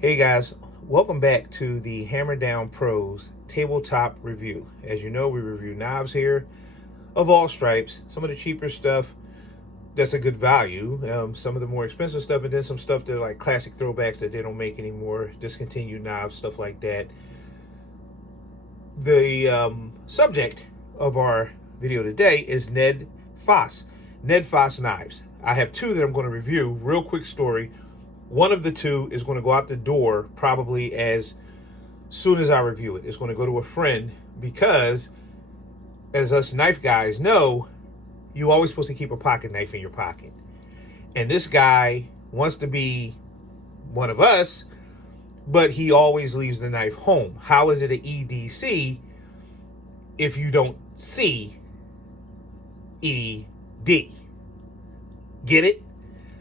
Hey guys, welcome back to the Hammer Down Pros tabletop review. As you know, we review knives here of all stripes, some of the cheaper stuff that's a good value, some of the more expensive stuff, and then some stuff that are like classic throwbacks that they don't make anymore, discontinued knives, stuff like that. The subject of our video today is Ned Foss. Ned Foss knives. I have two that I'm going to review. Real quick story. One of the two is going to go out the door probably as soon as I review it. It's going to go to a friend because, as us knife guys know, you're always supposed to keep a pocket knife in your pocket. And this guy wants to be one of us, but he always leaves the knife home. How is it an EDC if you don't see ED? Get it?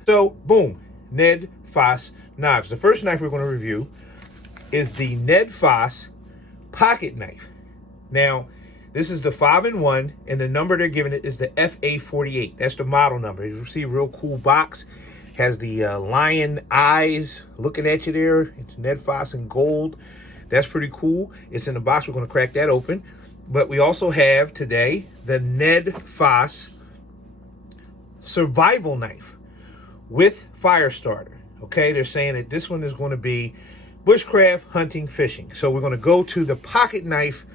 So, boom. Ned Foss knives. The first knife we're going to review is the Ned Foss pocket knife. Now, this is the 5-in-1, and the number they're giving it is the FA48. That's the model number. You see a real cool box. Has the lion eyes looking at you there. It's Ned Foss in gold. That's pretty cool. It's in the box. We're going to crack that open. But we also have today the Ned Foss survival knife with fire starter. Okay, they're saying that this one is going to be bushcraft, hunting, fishing. So we're going to go to the pocket knife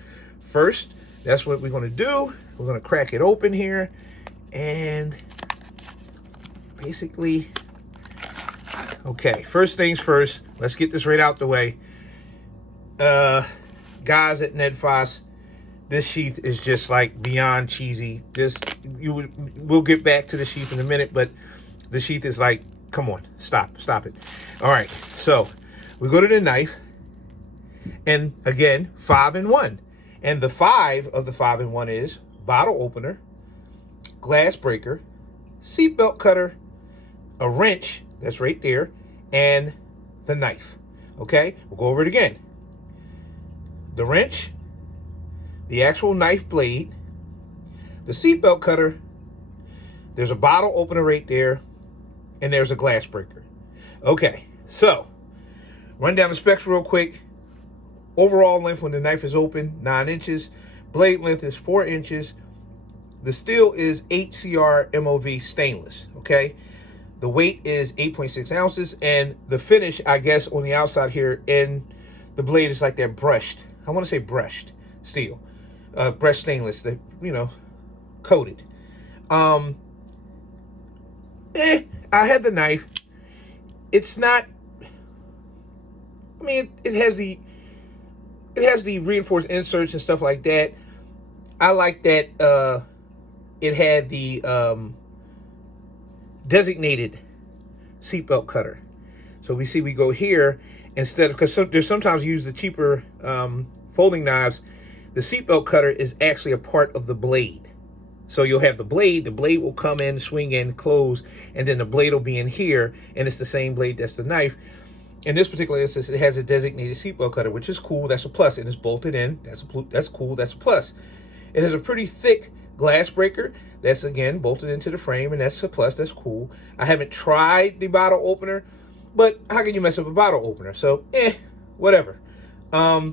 first. That's what we're going to do. We're going to crack it open here and basically, okay, first things first, let's get this right out the way. Guys at Ned Foss, this sheath is just like beyond cheesy. We'll get back to the sheath in a minute, but the sheath is like, come on, stop it. All right, so we go to the knife, and again, 5-in-1. And the 5 of the 5-in-1 is bottle opener, glass breaker, seatbelt cutter, a wrench, that's right there, and the knife. Okay, we'll go over it again. The wrench, the actual knife blade, the seatbelt cutter, there's a bottle opener right there, and there's a glass breaker. Okay, so run down the specs real quick. Overall length when the knife is open, 9 inches. Blade length is 4 inches. The steel is 8CR MOV stainless, okay? The weight is 8.6 ounces, and the finish, I guess, on the outside here, in the blade is like that brushed. I want to say brushed steel. Brushed stainless, that, coated. I had the knife. It's not, I mean, it has the reinforced inserts and stuff like that. I like that it had the designated seatbelt cutter. So we go here instead of, because there's sometimes you use the cheaper folding knives, the seatbelt cutter is actually a part of the blade. So you'll have the blade will come in, swing in, close, and then the blade will be in here, and it's the same blade that's the knife. In this particular instance, it has a designated seatbelt cutter, which is cool. That's a plus. And it's bolted in. That's cool. That's a plus. It has a pretty thick glass breaker. That's, again, bolted into the frame, and that's a plus. That's cool. I haven't tried the bottle opener, but how can you mess up a bottle opener? So, whatever. The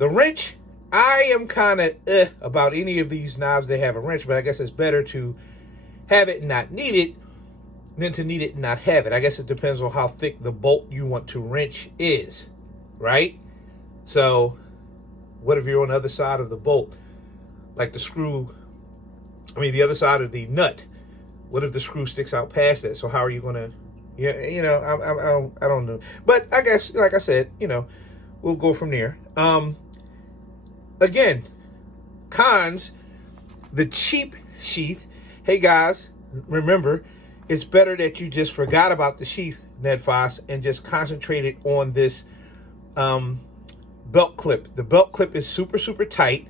wrench, I am kind of about any of these knives that have a wrench, but I guess it's better to have it and not need it than to need it and not have it. I guess it depends on how thick the bolt you want to wrench is, right? So what if you're on the other side of the bolt, like the screw, the other side of the nut? What if the screw sticks out past that? So how are you going to, I don't know. But I guess, like I said, we'll go from there. Again, cons, the cheap sheath. Hey guys, remember, it's better that you just forgot about the sheath, Ned Foss, and just concentrated on this belt clip. The belt clip is super, super tight,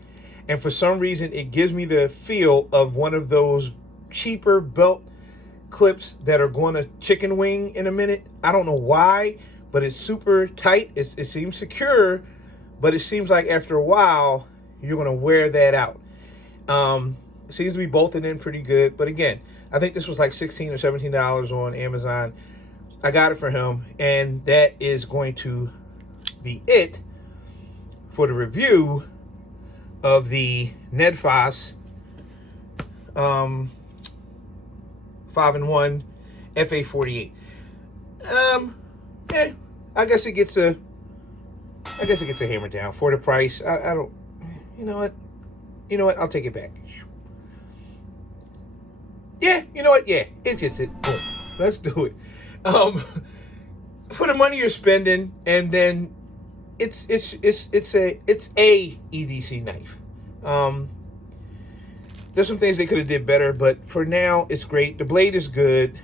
and for some reason, it gives me the feel of one of those cheaper belt clips that are going to chicken wing in a minute. I don't know why, but it's super tight. It seems secure, but it seems like after a while, you're going to wear that out. It seems to be bolted in pretty good, but again, I think this was like $16 or $17 on Amazon. I got it for him, and that is going to be it for the review of the Ned Foss 5-in-1 FA48. I guess it gets a hammer down for the price. I don't, you know what, I'll take it back. Yeah, you know what, yeah, it gets it. Boom. Let's do it. For the money you're spending, and then it's a EDC knife. There's some things they could have did better, but for now it's great. The blade is good.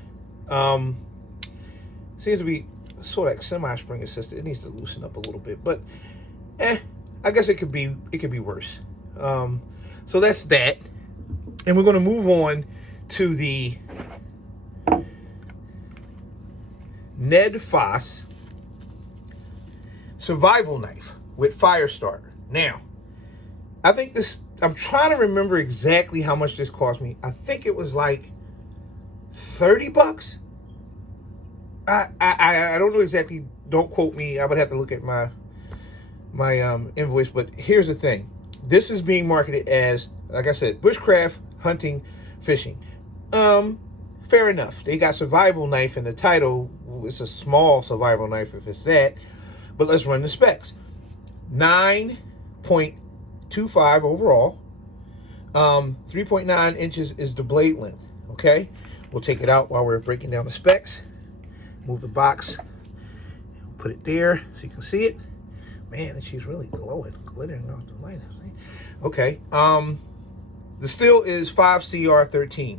Seems to be sort of like semi-spring assisted. It needs to loosen up a little bit, but I guess it could be worse. So that's that, and we're going to move on to the Ned Foss survival knife with fire starter. Now, I think this, I'm trying to remember exactly how much this cost me. I think it was like 30 bucks. I don't know exactly, don't quote me. I would have to look at my invoice, but here's the thing. This is being marketed as, like I said, bushcraft, hunting, fishing. Fair enough. They got survival knife in the title. It's a small survival knife if it's that. But let's run the specs. 9.25 overall. 3.9 inches is the blade length. Okay? We'll take it out while we're breaking down the specs. Move the box. Put it there so you can see it. Man, and she's really glowing, glittering off the light. Okay. The steel is 5CR13.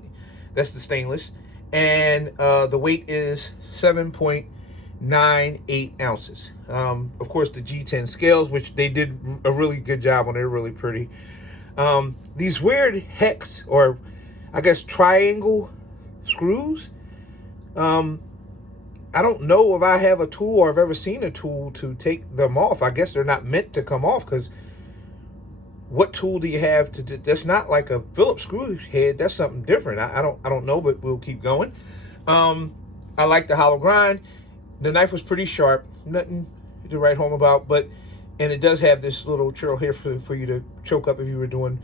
That's the stainless. And the weight is 7.98 ounces. Of course, the G10 scales, which they did a really good job on. They're really pretty. These weird hex, or I guess triangle screws. I don't know if I have a tool or I've ever seen a tool to take them off. I guess they're not meant to come off, because what tool do you have to do? That's not like a Phillips screw head. That's something different. I don't know, but we'll keep going. I like the hollow grind. The knife was pretty sharp. Nothing to write home about, and it does have this little churl here for you to choke up if you were doing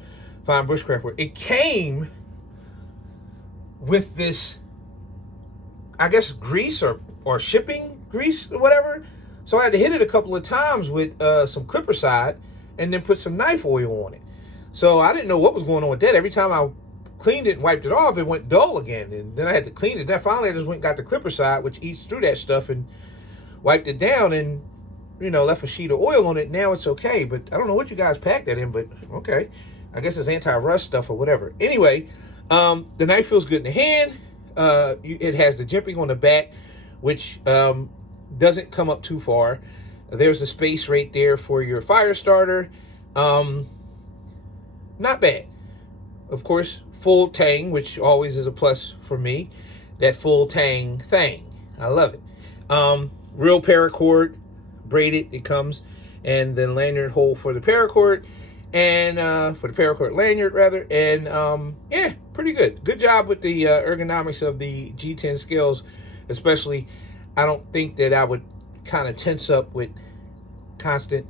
fine bushcraft work. It came with this, I guess, grease or shipping grease or whatever. So I had to hit it a couple of times with some clipper side, and then put some knife oil on it. So I didn't know what was going on with that. Every time I cleaned it and wiped it off, it went dull again. And then I had to clean it. Then finally I just went and got the clipper side, which eats through that stuff, and wiped it down, and, you know, left a sheet of oil on it. Now it's okay. But I don't know what you guys packed that in, but okay. I guess it's anti-rust stuff or whatever. Anyway, the knife feels good in the hand. It has the jimping on the back, which doesn't come up too far. There's a space right there for your fire starter. Not bad. Of course, full tang, which always is a plus for me. That full tang thing. I love it. Real paracord, braided it comes, and then lanyard hole for the paracord, and for the paracord lanyard rather. And yeah, pretty good. Good job with the ergonomics of the G10 scales, especially. I don't think that I would kind of tense up with constant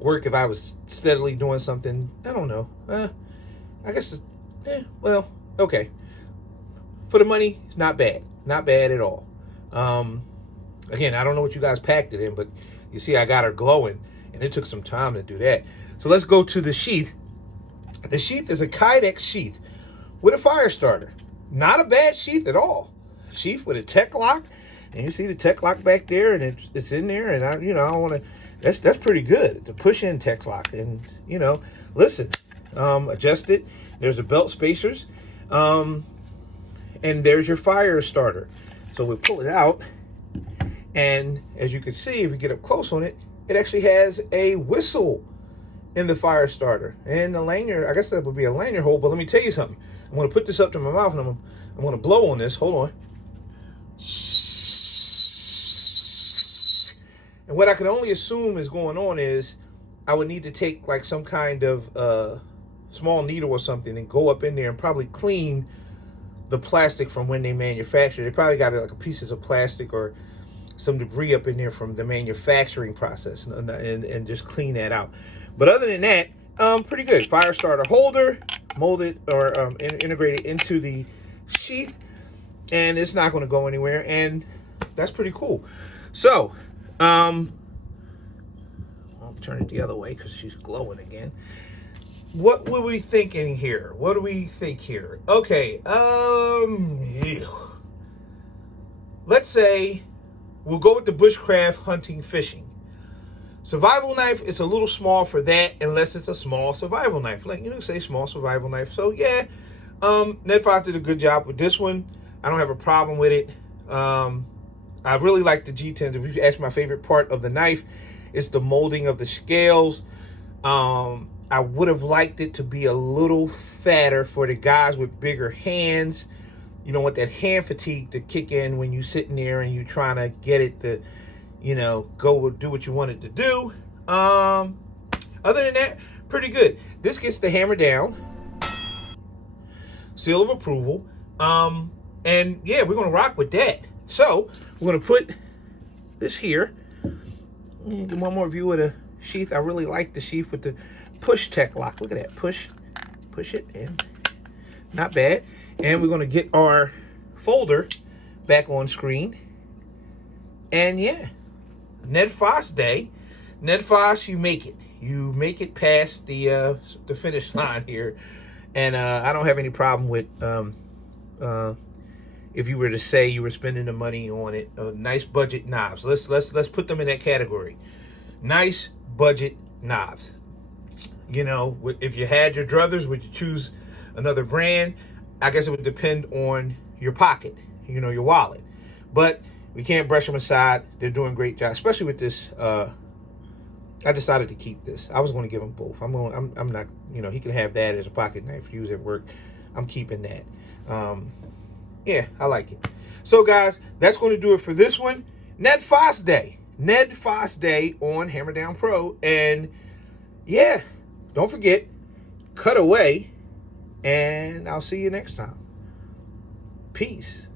work if I was steadily doing something. I don't know. I guess it's, well, okay. For the money, it's not bad. Not bad at all. Again, I don't know what you guys packed it in, but you see I got her glowing, and it took some time to do that. So let's go to the sheath. The sheath is a Kydex sheath with a fire starter. Not a bad sheath at all. Sheath with a tech lock. And you see the tech lock back there, and it's in there, and I want to. That's pretty good. The push-in tech lock, and listen, adjust it. There's a belt spacers, and there's your fire starter. So we pull it out, and as you can see, if we get up close on it, it actually has a whistle in the fire starter, and the lanyard. I guess that would be a lanyard hole. But let me tell you something. I'm going to put this up to my mouth, and I'm going to blow on this. Hold on. And what I can only assume is going on is I would need to take like some kind of small needle or something and go up in there and probably clean the plastic from when they manufactured. They probably got like a pieces of plastic or some debris up in there from the manufacturing process, and just clean that out. But other than that, pretty good. Fire starter holder, molded or integrated into the sheath, and it's not going to go anywhere, and that's pretty cool. So I'll turn it the other way because she's glowing again. What were we thinking here? What do we think here? Okay, let's say we'll go with the bushcraft, hunting, fishing. Survival knife is a little small for that, unless it's a small survival knife. Like, say small survival knife. So yeah, Ned Foss did a good job with this one. I don't have a problem with it. I really like the G10s. If you ask my favorite part of the knife, it's the molding of the scales. I would have liked it to be a little fatter for the guys with bigger hands. You don't want that hand fatigue to kick in when you're sitting there and you're trying to get it to, go do what you want it to do. Other than that, pretty good. This gets the hammer down. Seal of approval. And yeah, we're going to rock with that. So we're going to put this here. Get one more view of the sheath. I really like the sheath with the push tech lock. Look at that. Push it, and not bad. And we're going to get our folder back on screen. And yeah, Ned Foss day. Ned Foss, you make it. You make it past the finish line here. And I don't have any problem with if you were to say you were spending the money on it. Nice budget knives. Let's put them in that category. Nice budget knives. If you had your druthers, would you choose another brand? I guess it would depend on your pocket, your wallet. But we can't brush them aside. They're doing a great job, especially with this. I decided to keep this. I was going to give him both. I'm not. He can have that as a pocket knife to use at work. I'm keeping that. Yeah, I like it. So guys, that's going to do it for this one. Ned Foss Day. Ned Foss Day on Hammer Down Pro. And yeah, don't forget, cut away. And I'll see you next time. Peace.